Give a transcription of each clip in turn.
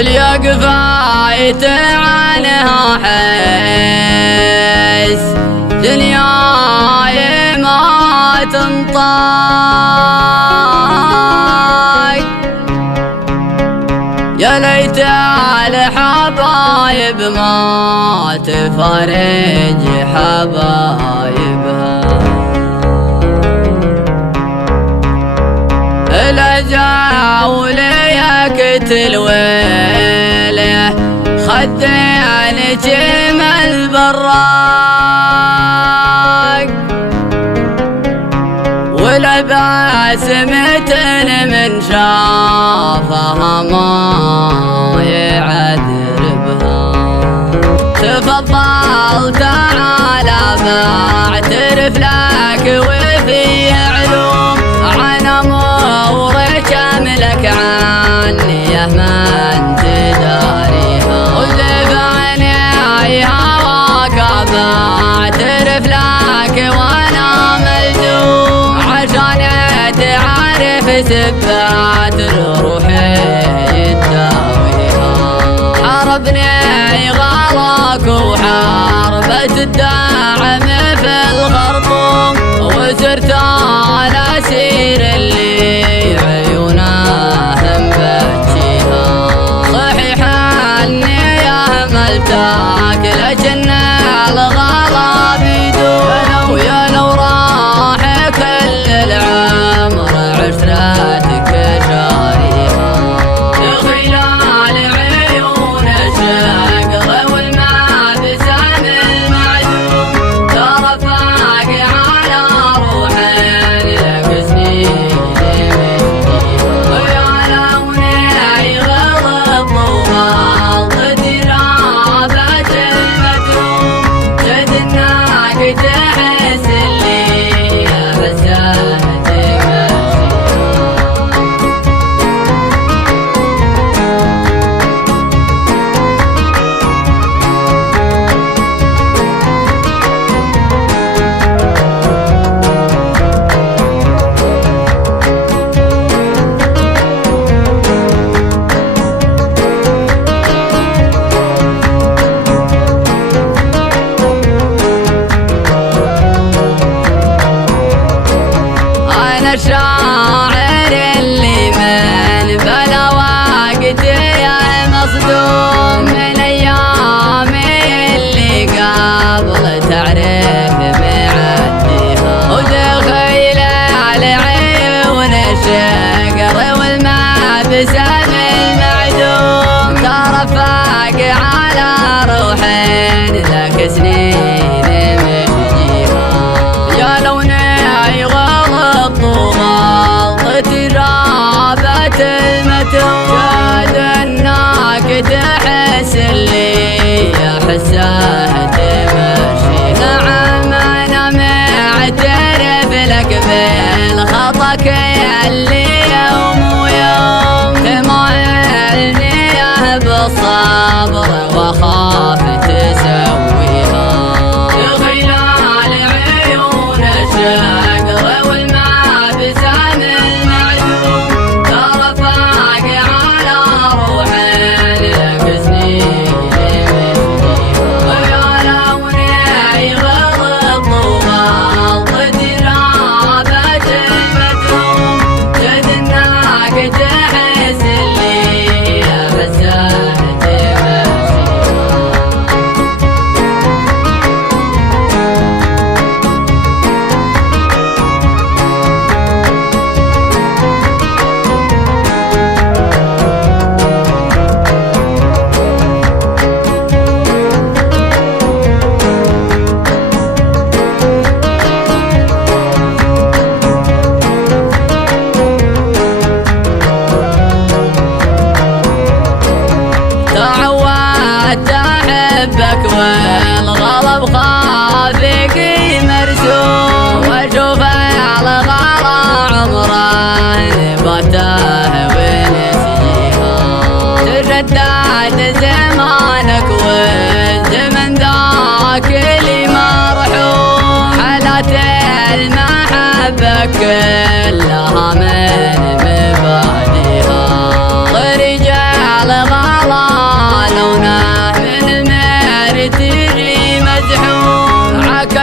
اليقفايت عنها حس دنياي ما تنطاق، يا ليت الحبايب ما تفرج حبايبها. الأجاولي يقتل ويله خدين جمل براق، ولباسمة من شافها ما يعذر بها. تفضل تعالى بعترف لك وفي علوم عن امورك املك عني من تداريها. واللي بعيني هواك بعترف لك وانا ملزوم عشان تعرف سبات روحي يداويها. حاربني غلاك وحاربت الدعم في الخرطوم، وسرت على سير اللي عيونه مبكيها. صحيح اني اهملتك لكن الغلا بيدوم، ويا لو راح كل العمر عشرتك جاريها. خلال عيون الشقر والمابسم المعدوم ترفق على روحين لك سنين مشتيها. يا لوني غلط وغلط رابة المدروم، جد انك تحس اللي حسيت أنا الشاعر اللي من بلا وقتي مصدوم، من أيامي اللي قبل تعرف معديها. ودخيل على عيون الشقر والمابسم المعدوم ترفق على روحين لك سنين مشجيها. يا لوني غلط وغلطتي رابة المتوم، جاد انك تحس اللي حسه تمشي. نعم انا معترف لك بالخطأ اللي يوم ويوم تمايلني بالصبر واخاف تسويها. خلال عيون الشقر والمابسم المعدوم ترفق على روحين لك سنين مشتيها.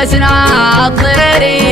نفسنا الطريق